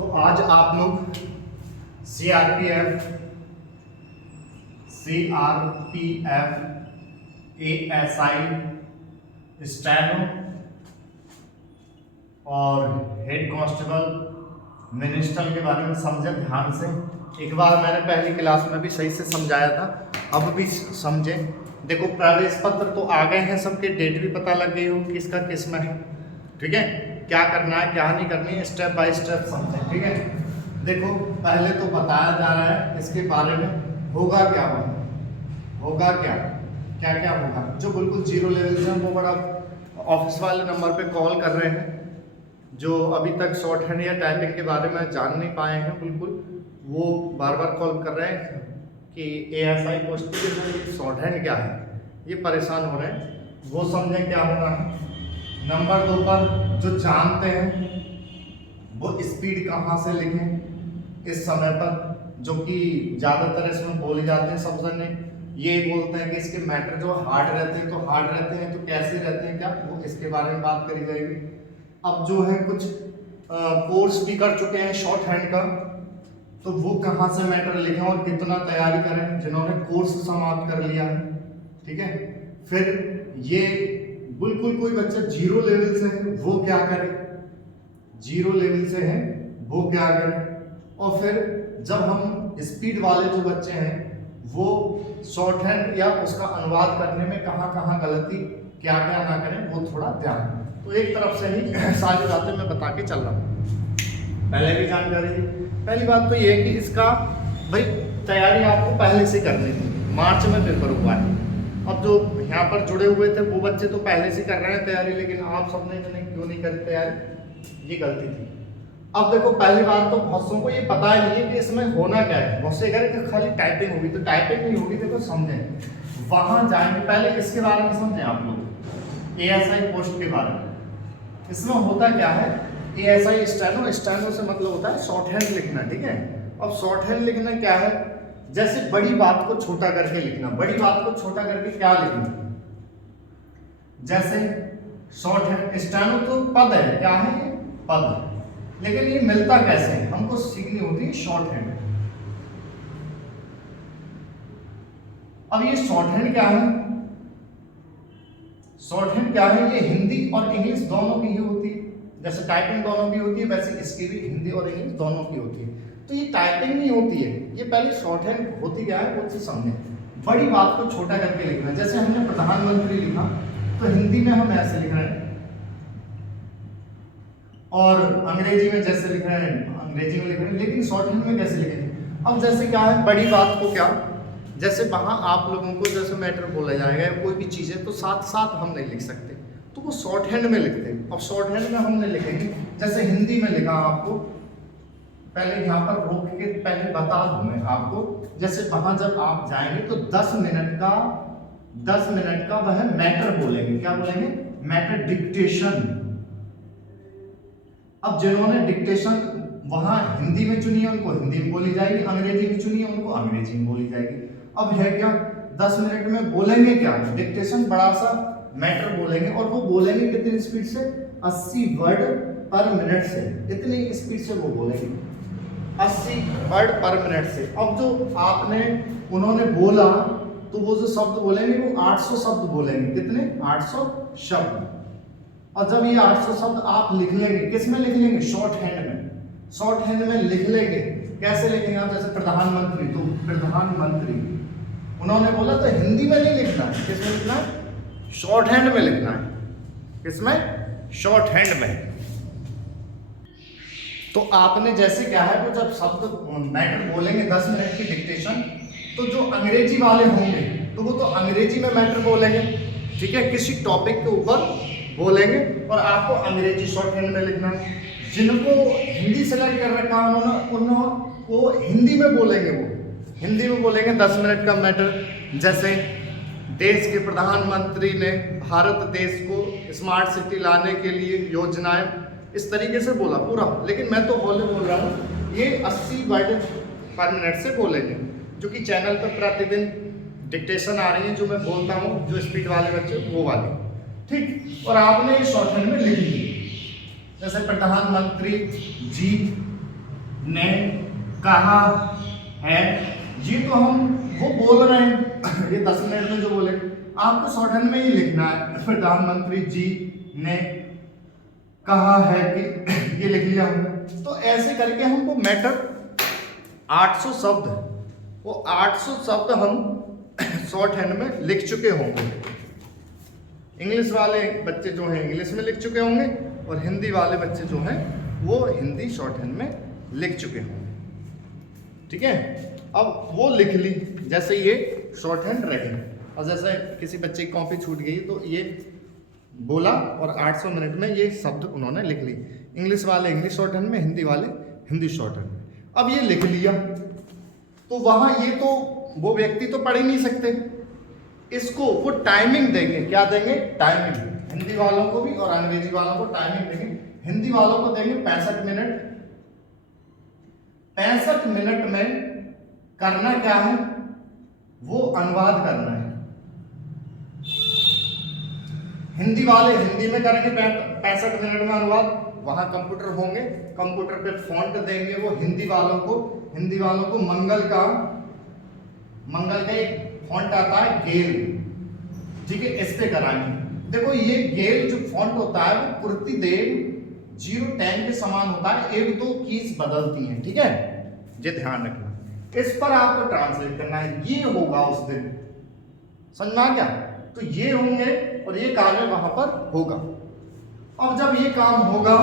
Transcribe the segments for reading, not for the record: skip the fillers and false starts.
तो आज आप लोग सीआरपीएफ, एएसआई, स्टेनो और हेड कांस्टेबल मिनिस्टर के बारे में समझे ध्यान से। एक बार मैंने पहली क्लास में भी सही से समझाया था, अब भी समझे। देखो प्रवेश पत्र तो आ गए हैं, सबके डेट भी पता लग गई हो किसका किस में है। ठीक है, क्या करना है क्या नहीं करनी है स्टेप बाय स्टेप समझें। ठीक है, देखो पहले तो बताया जा रहा है इसके बारे में होगा क्या, होगा क्या क्या क्या होगा। जो बिल्कुल जीरो लेवल से वो बड़ा ऑफिस वाले नंबर पे कॉल कर रहे हैं, जो अभी तक शॉर्ट हैंड या टाइपिंग के बारे में जान नहीं पाए हैं, बिल्कुल वो बार बार कॉल कर रहे हैं कि एएसआई पोस्ट के शॉर्ट हैंड क्या है, ये परेशान हो रहे हैं। वो समझें क्या होना है। नंबर 2 पर जो जानते हैं वो स्पीड कहाँ से लिखें इस समय पर, जो कि ज़्यादातर इसमें बोले जाते हैं। सब जने ये बोलते हैं कि इसके मैटर जो हार्ड रहते हैं तो हार्ड रहते हैं, तो कैसे रहते हैं क्या, वो इसके बारे में बात करी जाएगी। अब जो है कुछ कोर्स भी कर चुके हैं शॉर्ट हैंड का, तो वो कहाँ से मैटर लिखें और कितना तैयारी करें, जिन्होंने कोर्स समाप्त कर लिया है। ठीक है, फिर ये बिल्कुल कोई बच्चा जीरो लेवल से है वो क्या करे, जीरो लेवल से है वो क्या करे। और फिर जब हम स्पीड वाले जो बच्चे हैं वो शॉर्ट हैंड या उसका अनुवाद करने में कहाँ कहाँ गलती क्या क्या ना करें, वो थोड़ा ध्यान। तो एक तरफ से ही सारी बातें मैं बता के चल रहा हूँ, पहले भी जानकारी दी। पहली बात तो ये है कि इसका भाई तैयारी आपको पहले से करनी थी। मार्च में पेपर हुआ है, अब जो यहाँ पर जुड़े हुए थे वो बच्चे तो पहले से कर रहे हैं तैयारी, लेकिन आप सबने क्यों नहीं करी तैयारी, ये गलती थी। अब देखो पहली बात तो बहुत को ये पता ही नहीं है कि इसमें होना क्या है। बहुत से कह कि खाली टाइपिंग होगी, तो टाइपिंग नहीं होगी। देखो समझें, वहां जाएंगे पहले इसके बारे में समझें आप लोग, एएसआई पोस्ट के बारे में। इसमें होता क्या है, एएसआई स्टेनो, स्टेनो से मतलब होता है शॉर्ट हैंड लिखना। ठीक है, अब शॉर्ट हैंड लिखना क्या है, जैसे बड़ी बात को छोटा करके लिखना। बड़ी बात को छोटा करके क्या लिखना, जैसे शॉर्ट हैंड स्टेनो तो पद है, क्या है ये पद, लेकिन ये मिलता कैसे है हमको सीखनी होती है शॉर्ट हैंड। अब ये शॉर्ट हैंड क्या है, शॉर्ट हैंड क्या है, ये हिंदी और इंग्लिश दोनों की ही होती है। जैसे टाइपिंग दोनों की होती है, वैसे इसकी भी हिंदी और इंग्लिश दोनों की होती है। तो ये टाइपिंग नहीं होती है, ये पहले शॉर्ट हैंड होती क्या है वो चीज समझे। बड़ी बात को छोटा करके लिखना, जैसे हमने प्रधानमंत्री लिखा तो हिंदी में हम ऐसे लिख रहे हैं, और अंग्रेजी में जैसे लिख रहे हैं अंग्रेजी में लिख रहे हैं, लेकिन शॉर्ट हैंड में कैसे लिखेंगे। अब जैसे क्या है, बड़ी बात को क्या, जैसे वहां आप लोगों को जैसे मैटर बोला जाएगा या कोई भी चीज़ है तो साथ साथ हम नहीं लिख सकते, तो वो शॉर्ट हैंड में लिखते हैं। अब शॉर्ट हैंड में हमने लिखेंगे, जैसे हिंदी में लिखा आपको, पहले यहाँ पर रोक के पहले बता दूं मैं आपको, जैसे वहां जब आप जाएंगे तो 10 मिनट का वह मैटर बोलेंगे। क्या बोलेंगे, मैटर डिक्टेशन। अब जिन्होंने डिक्टेशन वहां हिंदी में चुनी है उनको हिंदी में बोली जाएगी, अंग्रेजी में चुनी है उनको अंग्रेजी में बोली जाएगी। अब है क्या, 10 मिनट में बोलेंगे क्या, डिक्टेशन बड़ा सा मैटर बोलेंगे, और वो बोलेंगे कितनी स्पीड से, 80 वर्ड पर मिनट से। इतनी स्पीड से वो बोलेंगे 80 वर्ड पर मिनट से। अब जो आपने उन्होंने बोला तो वो जो शब्द बोलेंगे वो 800 शब्द बोलेंगे। कितने, 800 शब्द। और जब ये 800 शब्द आप लिख लेंगे, किस में लिख लेंगे, शॉर्ट हैंड में। शॉर्ट हैंड में लिख लेंगे, कैसे लिखेंगे आप, जैसे प्रधानमंत्री, तो प्रधानमंत्री उन्होंने बोला तो हिंदी में नहीं लिखना है, किस में लिखना है, शॉर्ट हैंड में लिखना है। किसमें, शॉर्ट हैंड में। तो आपने जैसे क्या है, वो जब शब्द मैटर बोलेंगे 10 मिनट की डिक्टेशन, तो जो अंग्रेजी वाले होंगे तो वो तो अंग्रेजी में मैटर बोलेंगे। ठीक है, किसी टॉपिक के ऊपर बोलेंगे और आपको अंग्रेजी शॉर्ट हैंड में लिखना है। जिनको हिंदी सेलेक्ट कर रखा है उनको हिंदी में बोलेंगे, वो हिंदी में बोलेंगे 10 मिनट का मैटर। जैसे देश के प्रधानमंत्री ने भारत देश को स्मार्ट सिटी लाने के लिए योजनाएं, इस तरीके से बोला पूरा। लेकिन मैं तो बोल रहा हूँ ये 80 वर्ड पर मिनट से बोलेंगे, जो कि चैनल पर प्रतिदिन डिक्टेशन आ रही है जो मैं बोलता हूँ, जो स्पीड वाले बच्चे वो वाले। ठीक, और आपने शॉर्ट हैंड में लिख दी, जैसे प्रधानमंत्री जी ने कहा है। ये तो हम वो बोल रहे हैं, ये 10 मिनट में जो बोले, आपको शॉर्ट हैंड में ही लिखना है। प्रधानमंत्री जी ने कहा है कि ये लिख लिया हमने। तो ऐसे करके हमको मैटर 800 शब्द, वो 800 शब्द हम शॉर्ट हैंड में लिख चुके होंगे। इंग्लिश वाले बच्चे जो हैं इंग्लिश में लिख चुके होंगे, और हिंदी वाले बच्चे जो हैं वो हिंदी शॉर्ट हैंड में लिख चुके होंगे। ठीक है, अब वो लिख ली, जैसे ये शॉर्ट हैंड रहे, और जैसे किसी बच्चे की कॉपी छूट गई तो ये बोला और 800 मिनट में ये शब्द उन्होंने लिख ली। इंग्लिश वाले इंग्लिश शॉर्ट हैंड में, हिंदी वाले हिंदी शॉर्ट हैंड में। अब ये लिख लिया तो वहाँ ये तो वो व्यक्ति तो पढ़ ही नहीं सकते, इसको वो टाइमिंग देंगे। क्या देंगे? टाइमिंग। हिंदी वालों को भी और अंग्रेजी वालों को टाइमिंग देंगे। हिंदी वालों को देंगे 65 मिनट। 65 मिनट में करना क्या है? वो अनुवाद करना है। हिंदी वाले हिंदी में करेंगे 65 मिनट में अनुवाद। वहां कंप्यूटर होंगे, कंप्यूटर पे फॉन्ट देंगे वो हिंदी वालों को मंगल का एक फॉन्ट आता है गेल, ठीक है, इस पे कराएंगे। देखो ये गेल जो फॉन्ट होता है वो कुर्ती देव 010 के समान होता है, 1-2 कीज बदलती हैं, ठीक है, ये ध्यान रखना। इस पर आपको ट्रांसलेट करना है, ये होगा उस दिन, समझ में आ गया? तो ये होंगे और ये कार्य वहां पर होगा। अब जब ये काम होगा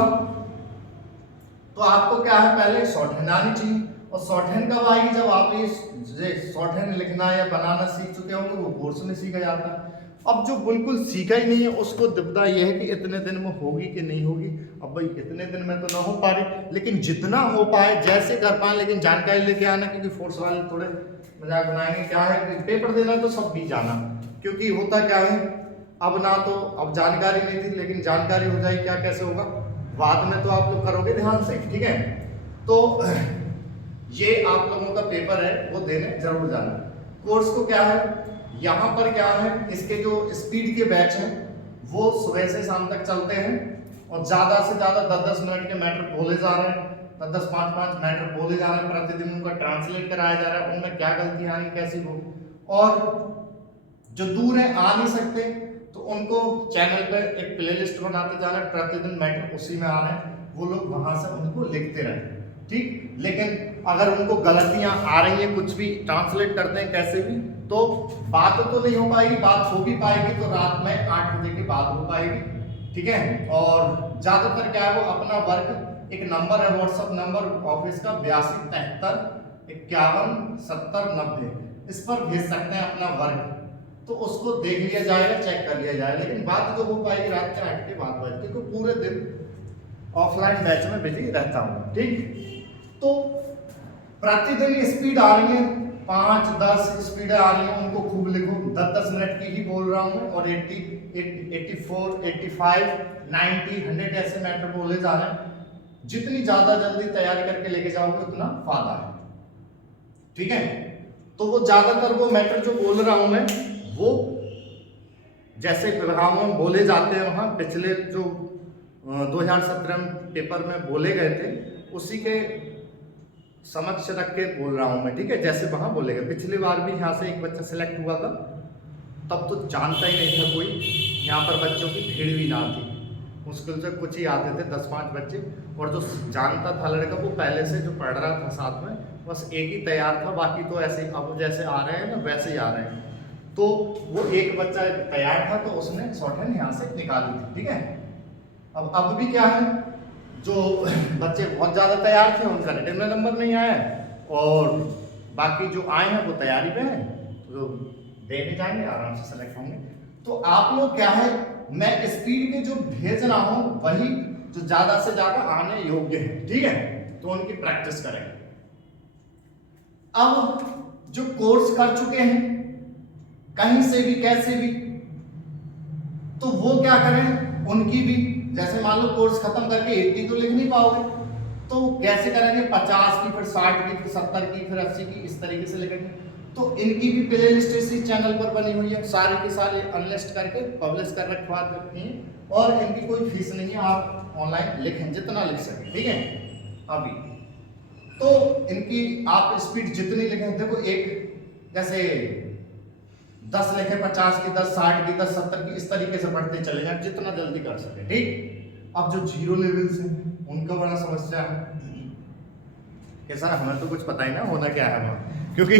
तो आपको क्या है, पहले शॉर्ट हैंड आनी चाहिए। और शॉर्ट हैंड कब आएगी? जब आप ये शॉर्ट हैंड लिखना या बनाना सीख चुके होंगे, वो कोर्स में सीखा जाता है। अब जो बिल्कुल सीखा ही नहीं है उसको दुविधा ये है कि इतने दिन में होगी कि नहीं होगी। अब भाई इतने दिन में तो ना हो पा रही, लेकिन जितना हो पाए जैसे कर पाए, लेकिन जानकारी लेके आना, क्योंकि फोर्स वाले थोड़े मजाक बनाएंगे। क्या है कि पेपर देना तो सब भी जाना, क्योंकि होता क्या है, अब ना तो अब जानकारी नहीं थी, लेकिन जानकारी हो जाए क्या कैसे होगा बाद में, तो आप लोग करोगे ध्यान से, ठीक है। तो ये आप लोगों का पेपर है, वो देने जरूर जाना। कोर्स को क्या है, यहाँ पर क्या है, इसके जो स्पीड के बैच हैं वो सुबह से शाम तक चलते हैं, और ज़्यादा से ज़्यादा 10-10 मिनट के मैटर बोले जा रहे हैं, 10-10, 5-5 मैटर बोले जा रहे हैं प्रतिदिन, उनका ट्रांसलेट कराया जा रहा है, उनमें क्या गलतियाँ आएंगी, कैसी हो। और जो दूर है आ नहीं सकते तो उनको चैनल पे एक प्लेलिस्ट बनाते जाना, प्रतिदिन मैटर उसी में आ रहे हैं, वो लोग वहां से उनको लिखते रहे, ठीक। लेकिन अगर उनको गलतियां आ रही हैं, कुछ भी ट्रांसलेट करते हैं कैसे भी, तो बात तो नहीं हो पाएगी, बात हो भी पाएगी तो रात में 8 बजे के बाद हो पाएगी, ठीक है। और ज्यादातर क्या है, वो अपना वर्क, एक नंबर है व्हाट्सएप नंबर ऑफिस का 8273 51 70 90, इस पर भेज सकते हैं अपना वर्क, तो उसको देख लिया जाएगा, चेक कर लिया जाएगा। लेकिन बात जो हो पाएगी रात के 8 के बाद बजे, क्योंकि पूरे दिन ऑफलाइन बैच में बिजी रहता हूँ, ठीक। तो प्रतिदिन स्पीड आ रही है, 5-10 स्पीड आ रही है, उनको खूब लिखो। 10-10 मिनट की ही बोल रहा हूँ, और 80, 84, 85, 90, 100 ऐसे मैटर बोले जा रहे हैं। जितनी ज्यादा जल्दी तैयारी करके लेके जाओगे उतना फायदा है, ठीक है। तो वो ज्यादातर वो मैटर जो बोल रहा हूं मैं, वो जैसे विभागों में बोले जाते हैं, वहाँ पिछले जो 2017 पेपर में बोले गए थे उसी के समक्ष रख के बोल रहा हूँ मैं, ठीक है। जैसे वहाँ बोले गए, पिछली बार भी यहाँ से एक बच्चा सिलेक्ट हुआ था, तब तो जानता ही नहीं था कोई, यहाँ पर बच्चों की भीड़ भी ना थी, मुश्किल से कुछ ही आते थे 10-5 बच्चे, और जो जानता था लड़का वो पहले से जो पढ़ रहा था साथ में, बस एक ही तैयार था, बाकी तो ऐसे अब जैसे आ रहे हैं ना वैसे ही आ रहे हैं। तो वो एक बच्चा तैयार था तो उसने शॉर्ट हैंड यहाँ से निकाली थी, ठीक है। अब भी क्या है, जो बच्चे बहुत ज़्यादा तैयार थे उनका रिटन में नंबर नहीं आया, और बाकी जो आए हैं वो तैयारी पे हैं, तो देने जाएंगे, आराम से सेलेक्ट होंगे। तो आप लोग क्या है, मैं स्पीड के जो भेज रहा हूँ वही जो ज़्यादा से ज़्यादा आने योग्य है, ठीक है, तो उनकी प्रैक्टिस करेंगे। अब जो कोर्स कर चुके हैं कहीं से भी कैसे भी, तो वो क्या करें, उनकी भी जैसे मान लो कोर्स खत्म करके 80 तो लिख नहीं पाओगे, तो कैसे करेंगे, 50 की, फिर 60 की, फिर 70 की, फिर 80 की, इस तरीके से लिखेंगे। तो इनकी भी प्ले लिस्ट इसी चैनल पर बनी हुई है, सारे के सारे अनलिस्ट करके पब्लिश कर रखवा रखी है, और इनकी कोई फीस नहीं है, आप ऑनलाइन लिखें जितना लिख सकें, ठीक है। अभी तो इनकी आप स्पीड जितनी लिखें, देखो एक जैसे 10 लिखे 50 की, 10 60 की, 10 70 की, इस तरीके से पढ़ते चले जाए जितना जल्दी कर सके, ठीक। अब जो जीरो लेवल से उनका बड़ा समस्या है कि सर हमें तो कुछ पता ही ना होना क्या है वहाँ, क्योंकि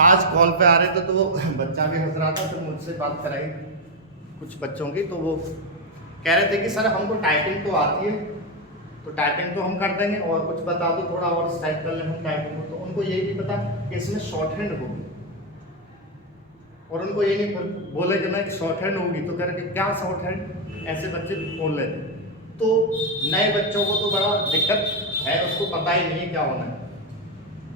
आज कॉल पे आ रहे थे तो वो बच्चा भी हंस रहा था, तो मुझसे बात कराई कुछ बच्चों की, तो वो कह रहे थे कि सर हमको टाइपिंग तो आती है, तो टाइपिंग तो हम कर देंगे, और कुछ बता दो थोड़ा और टाइप कर लें हम टाइपिंग। तो उनको यही नहीं पता कि इसमें शॉर्ट हैंड होगी, और उनको ये नहीं बोले कि मैं शॉर्ट हैंड होगी, तो कह रहे कि क्या शॉर्ट हैंड, ऐसे बच्चे बोल रहे थे। तो नए बच्चों को तो बड़ा दिक्कत है, उसको पता ही नहीं है क्या होना है,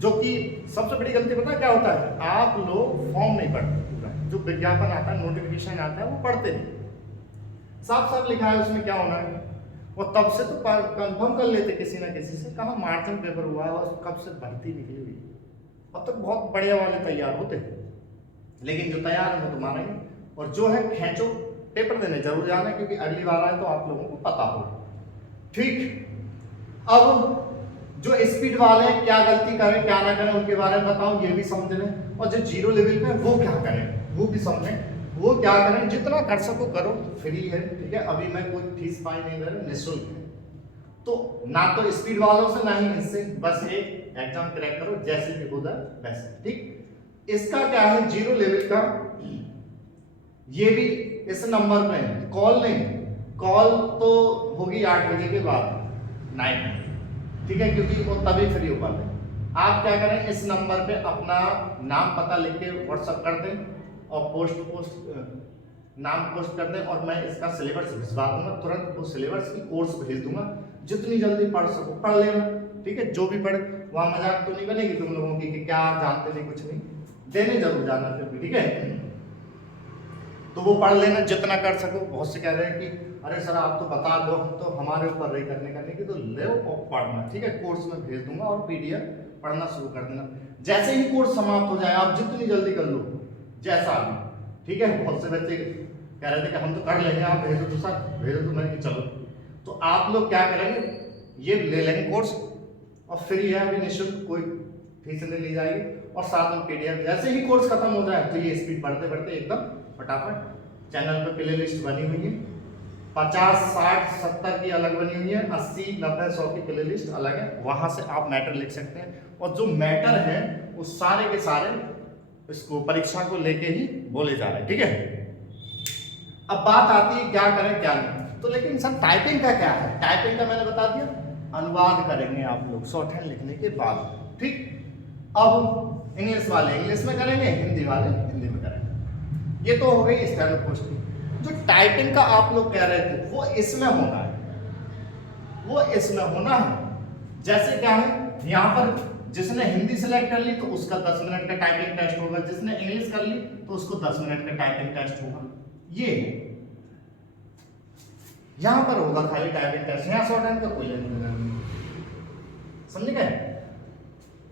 जो कि सबसे बड़ी गलती पता है क्या होता है, आप लोग फॉर्म नहीं पढ़ते पूरा, जो विज्ञापन आता है, नोटिफिकेशन आता है, वो पढ़ते नहीं, साफ साफ लिखा है उसमें क्या होना है, और तब से तो कंफर्म कर लेते किसी ना किसी से, कहाँ मार्जिन पेपर हुआ है और कब से भर्ती निकली हुई, अब तक बहुत बढ़िया वाले तैयार होते हैं, लेकिन जो तैयार है वो तो मारेंगे, और जो है खेचो पेपर देने जरूर जाना, क्योंकि अगली बार आए तो आप लोगों को पता हो, ठीक। अब जो स्पीड वाले हैं क्या गलती करें क्या ना करें उनके बारे में बताऊं, ये भी समझ लें, और जो जीरो लेवल पे वो क्या करें वो भी समझें, वो क्या करें, जितना कर सको करो, फ्री है, ठीक है, अभी मैं कोई फीस पाई नहीं दे रहा, निःशुल्क है, तो ना तो स्पीड वालों से ना ही इससे, बस एक एग्जाम क्रैक करो, जैसे भी होगा वैसे, ठीक। इसका क्या है जीरो लेवल का, ये भी इस नंबर पे कॉल नहीं, कॉल तो होगी 8 बजे के बाद नाइट में, ठीक है, क्योंकि वो तभी फ्री हो पाते हैं। आप क्या करें, इस नंबर पे अपना नाम पता लिख के व्हाट्सअप कर दें, और नाम पोस्ट कर दें, और मैं इसका सिलेबस भिजवा दूंगा, तुरंत वो सिलेबस की कोर्स भेज दूंगा, जितनी जल्दी पढ़ सको पढ़ लेना, ठीक है, जो भी पढ़े, वहां मजाक तो नहीं बनेगी तुम लोगों की कि क्या जानते नहीं कुछ नहीं, देने जरूर जाना फिर भी, ठीक है, तो वो पढ़ लेना जितना कर सको। बहुत से कह रहे हैं कि अरे सर आप तो बता दो, हम तो हमारे ऊपर रही करने की, तो ले और पढ़ना, ठीक है, कोर्स में भेज दूंगा, और पीडीएफ पढ़ना शुरू कर देना, जैसे ही कोर्स समाप्त हो जाए आप जितनी जल्दी कर लो, जैसा भी, ठीक है। बहुत से बच्चे कह रहे थे कि हम तो कर लेंगे, आप भेजो तो सर, भेजो तो मैंने चलो, तो आप लोग क्या करेंगे, ये ले लेंगे कोर्स, और फ्री है अभी, निःशुल्क, कोई फीस नहीं ली जाएगी, और साथ में पीडीएफ, जैसे ही कोर्स खत्म हो जाए तो ये स्पीड बढ़ते बढ़ते एकदम फटाफट। चैनल पे प्ले लिस्ट बनी हुई है, 50 60 70 की अलग बनी हुई है, 80 90 100 की प्ले लिस्ट अलग है, वहां से आप मैटर लिख सकते हैं, और जो मैटर है वो सारे के सारे इसको परीक्षा को लेके ही बोले जा रहे हैं, ठीक है। अब बात आती है क्या करें क्या नहीं, तो लेकिन सर टाइपिंग का क्या है, टाइपिंग का मैंने बता दिया, अनुवाद करेंगे आप लोग शॉर्ट हैंड लिखने के बाद, ठीक। अब इंग्लिश वाले इंग्लिश में करेंगे, हिंदी वाले हिंदी में करेंगे, ये तो हो गई स्टैंडर्ड पोस्ट की। जो टाइपिंग का आप लोग कह रहे थे वो इसमें होना है, वो इसमें होना है, जैसे क्या है यहाँ पर जिसने हिंदी सेलेक्ट कर ली तो उसका 10 मिनट का टाइपिंग टेस्ट होगा, जिसने इंग्लिश कर ली तो उसको 10 मिनट का टाइपिंग टेस्ट होगा, ये यहां पर होगा खाली टाइपिंग टेस्ट, यहां शॉर्ट हैंड का कोई लेना देना नहीं, समझ गए।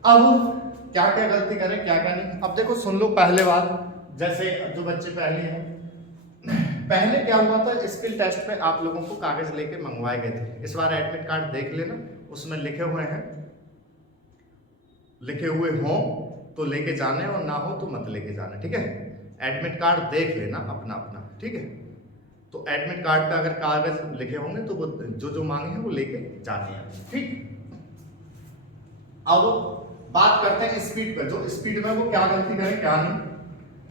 अब क्या क्या गलती करें क्या क्या नहीं, अब देखो सुन लो पहले बार, जैसे जो बच्चे पहले हैं, पहले क्या हुआ था, स्किल टेस्ट पे आप लोगों को कागज लेके मंगवाए गए थे, इस बार एडमिट कार्ड देख लेना, उसमें लिखे हुए हैं, लिखे हुए हों तो लेके जाने, और ना हो तो मत लेके जाना, ठीक है। एडमिट कार्ड देख लेना अपना अपना, ठीक है, तो एडमिट कार्ड पे अगर कागज लिखे होंगे तो वो जो जो मांगे हैं वो लेके जाने हैं, ठीक। अब बात करते हैं स्पीड पे, जो स्पीड में वो क्या गलती करें क्या नहीं।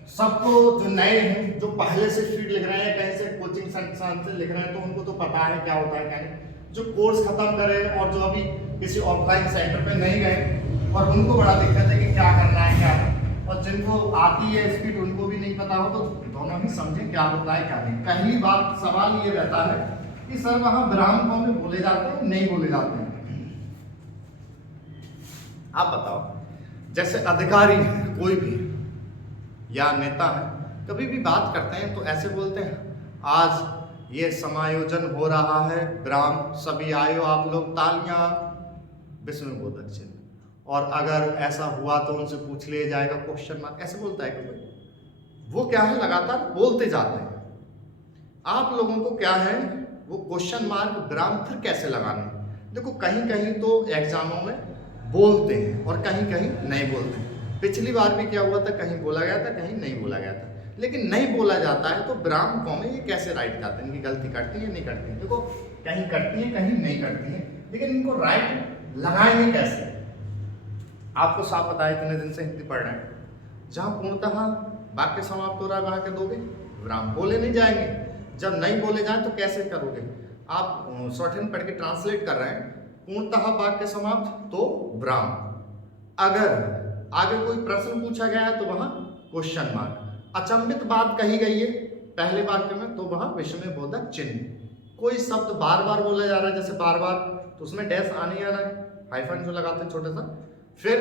सबको जो नए हैं, जो पहले से स्पीड लिख रहे हैं, कहीं से कोचिंग संस्थान से लिख रहे हैं, तो उनको तो पता है क्या होता है क्या नहीं। जो कोर्स खत्म करे और जो अभी किसी ऑफलाइन सेंटर पे नहीं गए और उनको बड़ा दिक्कत है कि क्या करना है क्या नहीं, और जिनको आती है स्पीड उनको भी नहीं पता हो, तो दोनों ही समझें क्या होता है क्या नहीं। पहली बात सवाल ये रहता है कि सर वहां विराम कौन में बोले जाते हैं नहीं बोले जाते हैं, आप बताओ। जैसे अधिकारी कोई भी या नेता है, कभी भी बात करते हैं तो ऐसे बोलते हैं आज ये समायोजन हो रहा है, विराम, सभी आयो आप लोग, तालियां, विस्मय बोधक चिन्ह, और अगर ऐसा हुआ तो उनसे पूछ लिया जाएगा, क्वेश्चन मार्क, ऐसे बोलता है कोई। वो क्या है लगातार बोलते जाते हैं, आप लोगों को क्या है वो क्वेश्चन मार्क विराम फिर कैसे लगाने। देखो कहीं कहीं तो एग्जामों में बोलते हैं और कहीं कहीं नहीं बोलते हैं। पिछली बार भी क्या हुआ था, कहीं बोला गया था, कहीं नहीं बोला गया था। लेकिन नहीं बोला जाता है तो विराम कॉमा ये कैसे राइट करते हैं, इनकी गलती करती है नहीं करती है? देखो कहीं करती है कहीं नहीं करती है, लेकिन इनको राइट लगाएंगे कैसे? आपको साफ पता है, इतने दिन से हिंदी पढ़ रहे हैं, जहाँ पूर्णतः वाक्य समाप्त हो रहा है वहां के दोगे विराम, बोले नहीं जाएंगे। जब नहीं बोले जाए तो कैसे करोगे? आप शॉर्टहैंड पढ़ के ट्रांसलेट कर रहे हैं, पूर्णतः वाक्य समाप्त तो विराम, अगर आगे कोई प्रश्न पूछा गया है तो वहां क्वेश्चन मार्क, अचंभित बात कही गई है पहले वाक्य में तो वहां विस्मय बोधक चिन्ह, कोई शब्द बार बार बोला जा रहा है जैसे बार बार तो उसमें डैश आने आना है, हाइफन जो लगाते हैं छोटा सा। फिर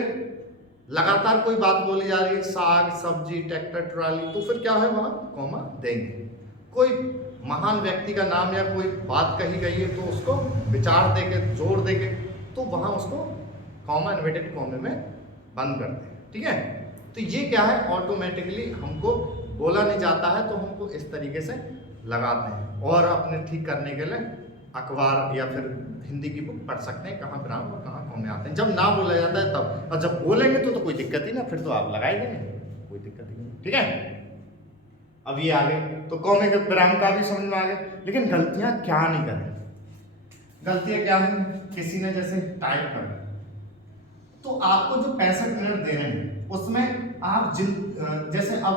लगातार कोई बात बोली जा रही है, साग सब्जी ट्रैक्टर ट्राली, तो फिर क्या है वहां कॉमा देंगे। कोई महान व्यक्ति का नाम या कोई बात कही गई है तो उसको विचार देके जोर देके तो वहां उसको कॉमा इन्वर्टेड कॉमे में बंद करते हैं। ठीक है, तो ये क्या है, ऑटोमेटिकली हमको बोला नहीं जाता है तो हमको इस तरीके से लगाते हैं। और अपने ठीक करने के लिए अखबार या फिर हिंदी की बुक पढ़ सकते हैं, कहाँ विराम और कहाँ कॉमे आते हैं। जब ना बोला जाता है तब, और जब बोलेंगे तो कोई दिक्कत ही ना, फिर तो आप लगा ही देंगे, कोई दिक्कत ही नहीं। ठीक है, अब ये आ गए तो कॉमे के विराम का भी समझ में आ गया। लेकिन गलतियां क्या नहीं करें, गलतियां क्या है, किसी ने जैसे टाइप कर तो आपको जो 65 मिनट दे रहे हैं उसमें आप जैसे अब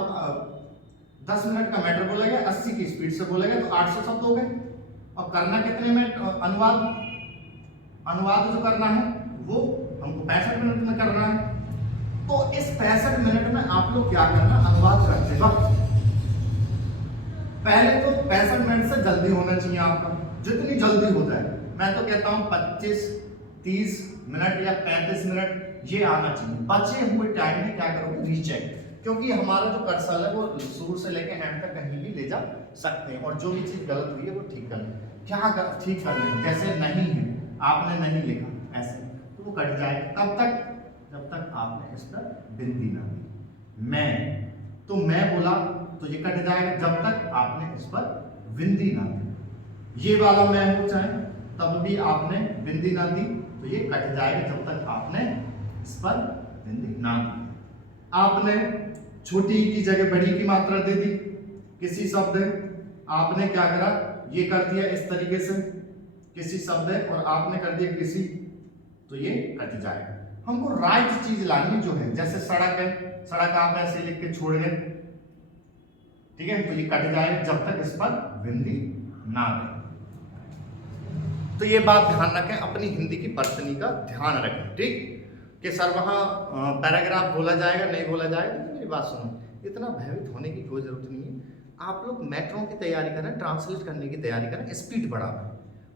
10 मिनट का मैटर बोला गया, 80 की स्पीड से बोला गया तो 800 शब्द हो गए। और करना कितने में अनुवाद जो करना है वो हमको 65 मिनट में करना है। तो इस 65 मिनट में आप लोग क्या करना, अनुवाद करते वक्त पहले तो 65 मिनट से जल्दी होना चाहिए आपका, जितनी जल्दी हो जाए। मैं तो कहता हूं 25-30 मिनट या 35 मिनट ये आना चाहिए। बचे हुए टाइम में क्या करोगे, रीचेक, क्योंकि हमारा जो कर्सर है वो शुरू से लेकर एंड तक कहीं भी ले जा सकते हैं और जो भी चीज गलत हुई है वो ठीक करना है। क्या ठीक करना है, जैसे नहीं है आपने नहीं लिखा ऐसे तो वो कट जाएगा, कब तक, जब तक आपने इस पर बिंदी ना दी। मैं तो मैं बोला तो ये कट जाएगा जब तक आपने इस पर बिंदी ना दी। ये वाला मैं हो चाहे तब भी आपने बिंदी ना दी तो ये कट जाएगा जब तक आपने इस पर बिंदी ना दी। आपने छोटी की जगह बड़ी की मात्रा दे दी किसी शब्द, आपने क्या करा, ये कर दिया इस तरीके से किसी शब्द और आपने कर दिया किसी, तो ये कट जाएगा। हमको राइट चीज लानी जो है, जैसे सड़क है, सड़क आप ऐसे लिख के छोड़ गए, ठीक है, तो ये कट जाएगा जब तक इस पर बिंदी ना दे। तो ये बात ध्यान रखें, अपनी हिंदी की वर्तनी का ध्यान रखें। ठीक, कि सर वहाँ पैराग्राफ बोला जाएगा नहीं बोला जाएगा, तो मेरी बात सुनो, इतना भयभीत होने की कोई जरूरत नहीं है। आप लोग मेट्रो की तैयारी करें, ट्रांसलेट करने की तैयारी करें, स्पीड बढ़ाएं,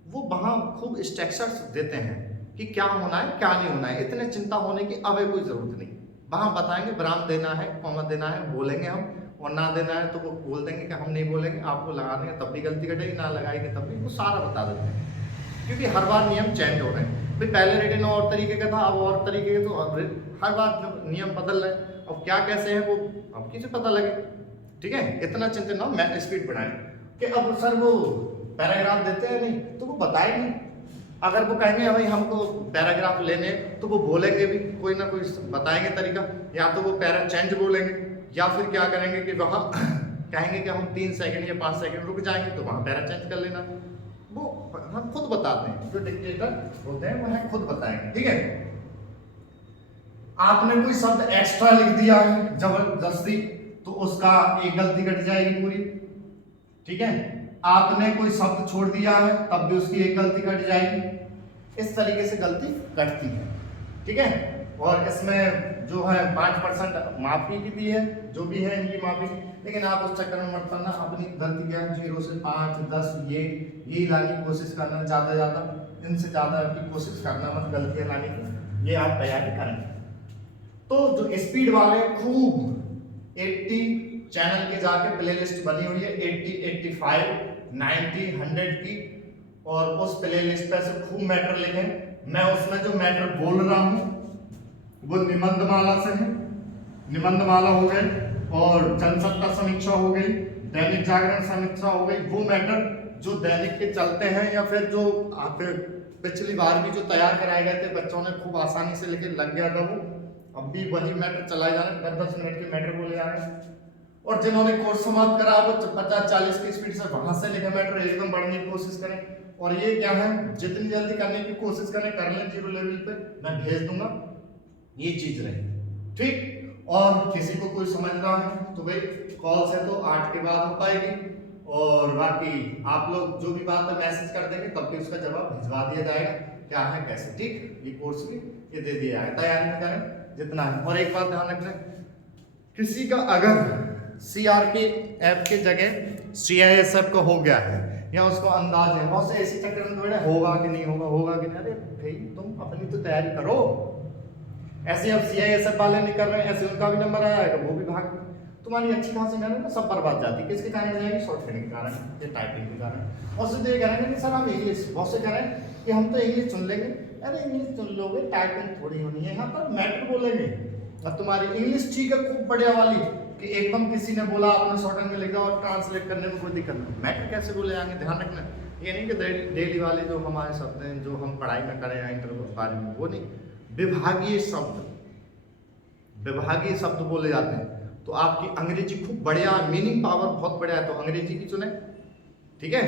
वो वहाँ खूब स्ट्रक्चर्स देते हैं कि क्या होना है क्या नहीं होना है, इतने चिंता होने की अब कोई जरूरत नहीं। वहाँ बताएंगे विराम देना है, कॉमा देना है, बोलेंगे हम, और ना देना है तो वो बोल देंगे कि हम नहीं बोलेंगे, आपको लगा देंगे तब भी गलती कटेगी, ना लगाएंगे तब भी, वो सारा बता देते हैं। क्योंकि हर बार नियम चेंज हो रहे हैं, भाई पहले रिटन और तरीके का था अब और तरीके का, तो हर बार जब नियम बदल रहे हैं, अब क्या कैसे है वो अब किसे पता लगे। ठीक है, इतना चिंतन ना, मैं स्पीड बढ़ाएं कि अब सर वो पैराग्राफ देते हैं नहीं तो वो बताएंगे, अगर वो कहेंगे भाई हमको पैराग्राफ लेने तो वो बोलेंगे भी, कोई ना कोई बताएंगे तरीका, या तो वो पैरा चेंज बोलेंगे या फिर क्या करेंगे कि वहाँ कहेंगे कि हम 3 सेकंड या 5 सेकंड रुक जाएंगे तो वहाँ पैरा चेंज कर लेना, वो हम खुद बताते हैं, जो डिक्टेटर होते हैं वो है खुद बताएंगे। ठीक है, आपने कोई शब्द एक्स्ट्रा लिख दिया है जबरदस्ती तो उसका एक गलती कट जाएगी पूरी। ठीक है, आपने कोई शब्द छोड़ दिया है तब भी उसकी एक गलती कट जाएगी। इस तरीके से गलती कटती है। ठीक है, और इसमें जो है 5% माफी की भी है, जो भी है इनकी माफी, लेकिन आप उस चक्कर में मत पड़ना, अपनी गलती क्या है 0 से 5, 10 यही लाने की कोशिश करना, ज़्यादा इनसे ज़्यादा की कोशिश करना मत गलतियाँ लाने की, ये आप तैयारी करें। तो जो स्पीड वाले खूब 80 चैनल के जाके प्लेलिस्ट बनी हुई है 80, 85, 90, 100 की, और उस प्लेलिस्ट पे से खूब मैटर लिखें। मैं उसमें जो मैटर बोल रहा हूँ वो निबंधमाला से है, निबंधमाला हो गए, और जनसत्ता समीक्षा हो गई, दैनिक जागरण समीक्षा हो गई, वो मैटर जो दैनिक के चलते हैं या फिर जो आप पिछली बार भी जो तैयार कराए गए थे बच्चों ने खूब आसानी से लेके लग गया था वो, अब भी वही मैटर चलाए जा रहे हैं, 10-10 मिनट के मैटर बोले जा रहे हैं। और जिन्होंने कोर्स समाप्त करा वो 50-40 की स्पीड से वहां से लेकर मैटर एकदम बढ़ने की कोशिश करें। और ये क्या है, जितनी जल्दी करने की कोशिश करें कर लें 0 लेवल पे, मैं भेज दूंगा, ये चीज रही ठीक। और किसी को कोई समझ रहा है तो भाई कॉल से तो 8 के बाद हो पाएगी, और बाकी आप लोग जो भी बात है मैसेज कर देंगे तब भी उसका जवाब भिजवा दिया जाएगा क्या है कैसे, ठीक। ये कोर्स भी ये दे दिया है, तैयारी करें जितना है। और एक बात ध्यान रखना, किसी का अगर CRPF की जगह CISF का हो गया है या उसको अंदाज है, बहुत से ऐसी चक्कर में थोड़े होगा कि नहीं होगा, होगा कि नहीं, अरे भाई तुम अपनी तो तैयारी करो। ऐसे अब CISF वाले नहीं कर रहे हैं, ऐसे उनका भी नंबर आएगा वो भी भाग, तुम्हारी अच्छी खासी मेहनत ना सब बर्बाद जाती है। किसके कारण जाएगी, शॉर्टकट के कारण, ये टाइपिंग के कारण। और सिर्फ ये कह रहे हैं कि सर हम इंग्लिश, बहुत से कह रहे हैं कि हम तो इंग्लिश चुन लेंगे, अरे इंग्लिश चुन लोगे टाइपिंग थोड़ी होनी है, यहाँ पर मैटर बोलेंगे। अब तुम्हारी इंग्लिश ठीक है खूब बढ़िया वाली कि एकदम किसी ने बोला आपने शॉर्टकट में लिखा और ट्रांसलेट करने में कोई दिक्कत नहीं, मैटर कैसे बोले जाएंगे, ध्यान रखना। ये नहीं कि डेली वाले जो हमारे शब्द हैं जो हम पढ़ाई में करें या इंटरव्यू बारे में, वो नहीं, विभागीय शब्द, विभागीय शब्द बोले जाते हैं। तो आपकी अंग्रेजी खूब बढ़िया, मीनिंग पावर बहुत बढ़िया है तो अंग्रेजी की चुने, ठीक है।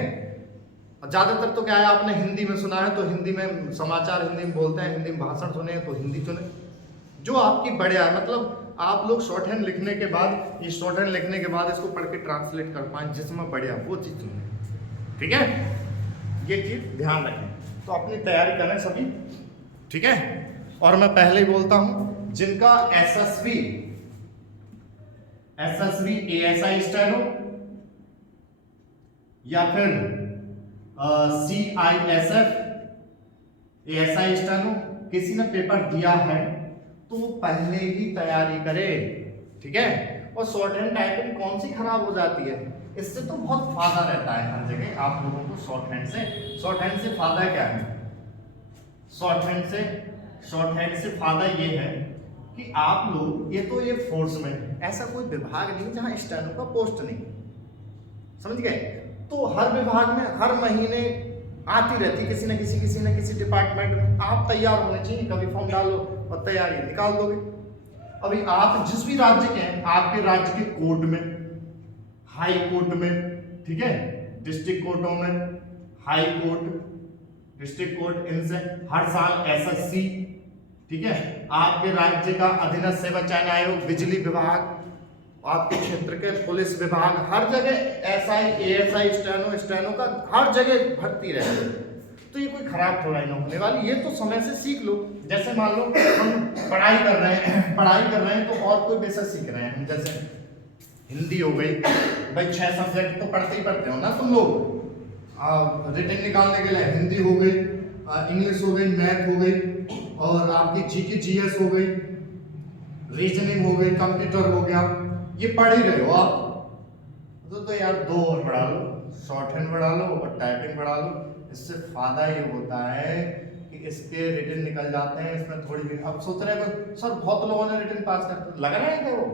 और ज्यादातर तो क्या है आपने हिंदी में सुना है तो हिंदी में समाचार हिंदी में बोलते हैं, हिंदी में भाषण सुने तो हिंदी चुने जो आपकी बढ़िया है। मतलब आप लोग शॉर्ट हैंड लिखने के बाद, ये शॉर्ट हैंड लिखने के बाद इसको पढ़ के ट्रांसलेट कर पाए जिसमें बढ़िया वो चीज चुने, ठीक है। ये चीज ध्यान रखें, तो अपनी तैयारी करें सभी, ठीक है। और मैं पहले ही बोलता हूं जिनका SSB ASI स्टेनो या फिर CISF ASI स्टेनो किसी ने पेपर दिया है तो पहले ही तैयारी करे, ठीक है। और शॉर्ट हैंड टाइपिंग कौन सी खराब हो जाती है, इससे तो बहुत फायदा रहता है हर जगह आप लोगों को। शॉर्ट हैंड से फायदा क्या है, शॉर्ट हैंड से फायदा ये है कि आप लोग ये फोर्स में ऐसा कोई विभाग नहीं जहां स्टेनो का पोस्ट नहीं, समझ गए। तो हर विभाग में हर महीने आती रहती किसी न किसी डिपार्टमेंट में, आप तैयार होने चाहिए, कभी फॉर्म डालो और तैयारी निकाल दोगे। अभी आप जिस भी राज्य के हैं, आपके राज्य के कोर्ट में, हाई कोर्ट में, ठीक है, डिस्ट्रिक्ट कोर्टों में, हाई कोर्ट, डिस्ट्रिक्ट कोर्ट, इनसे हर साल SSC, ठीक है, आपके राज्य का अधीनस्थ सेवा चयन आयोग, बिजली विभाग, आपके क्षेत्र के पुलिस विभाग, हर जगह SI ASI स्टेनो का हर जगह भर्ती रहती है। तो ये कोई खराब थोड़ा ही ना होने वाली, ये तो समय से सीख लो। जैसे मान लो हम पढ़ाई कर रहे हैं तो और कोई विषय सीख रहे हैं हम, जैसे हिंदी हो गई, भाई 6 सब्जेक्ट तो पढ़ते ही पढ़ते हो ना तुम लोग। रिटन निकालने के लिए हिंदी हो गई, इंग्लिश हो गई, मैथ हो गई, और आपकी GK GS हो गई, रीजनिंग हो गई, कंप्यूटर हो गया, ये पढ़ ही रहे हो आप। तो यार 2 और बढ़ा लो, शॉर्ट हैंड बढ़ा लो और टाइपिंग बढ़ा लो। इससे फायदा ये होता है कि इसके रिटन निकल जाते हैं, इसमें थोड़ी भी। अब सोच रहे हो सर बहुत लोगों ने रिटन पास कर, लग रहा है क्या वो,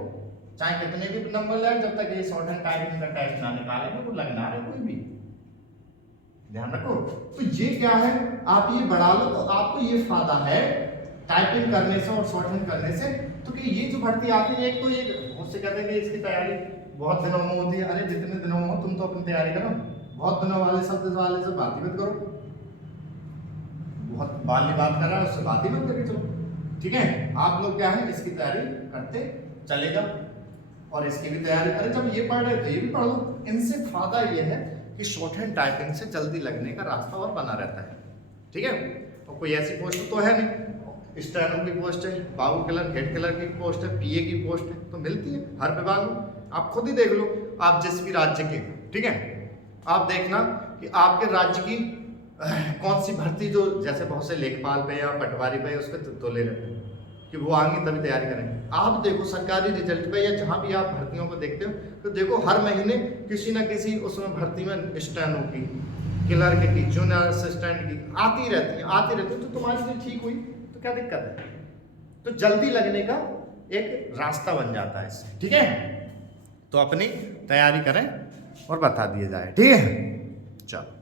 चाहे कितने भी नंबर लाए, जब तक ये शॉर्ट हैंड टाइपिंग का टेस्ट ना निकालेंगे वो लगना है कोई भी, ध्यान रखो। तो ये क्या है, आप ये बढ़ा लो तो आपको ये फायदा है टाइपिंग करने से और शॉर्ट हैंड करने से। तो कि ये जो भर्ती आती है, एक तो ये मुझसे कहते हैं कि इसकी तैयारी बहुत दिनों में होती है, अरे जितने दिनों में हो तुम तो अपनी तैयारी करो, बहुत दिनों वाले शब्द वाले से बात ही मत करो, बहुत बाली बात कर रहा है उससे बात ही मत करके चलो, ठीक है। आप लोग क्या है इसकी तैयारी करते चले जाओ और इसकी भी तैयारी करें। जब ये पढ़ रहे तो ये भी पढ़ लो। इनसे फायदा ये है कि शॉर्ट हैंड टाइपिंग से जल्दी लगने का रास्ता और बना रहता है, ठीक है। और कोई ऐसी पोस्ट तो है नहीं, स्टेनो की पोस्ट है, बाबू क्लर्क, हेड क्लर्क की पोस्ट है, PA की पोस्ट है, तो मिलती है हर विभाग में। आप खुद ही देख लो, आप जिस भी राज्य के, ठीक है, आप देखना कि आपके राज्य की कौन सी भर्ती, जो जैसे बहुत से लेखपाल पे या पटवारी पे उस पर तो ले रहे हैं कि वो आएंगे तभी तैयारी करेंगे। आप देखो सरकारी रिजल्ट पे या जहाँ भी आप भर्तियों को देखते हो तो देखो हर महीने किसी ना किसी उसमें भर्ती में स्टेनो की, क्लर्क की, जूनियर असिस्टेंट की आती रहती है। तो तुम्हारी जो ठीक हुई तो क्या दिक्कत है, तो जल्दी लगने का एक रास्ता बन जाता है इससे, ठीक है। तो अपनी तैयारी करें और बता दिया जाए, ठीक है। चलो।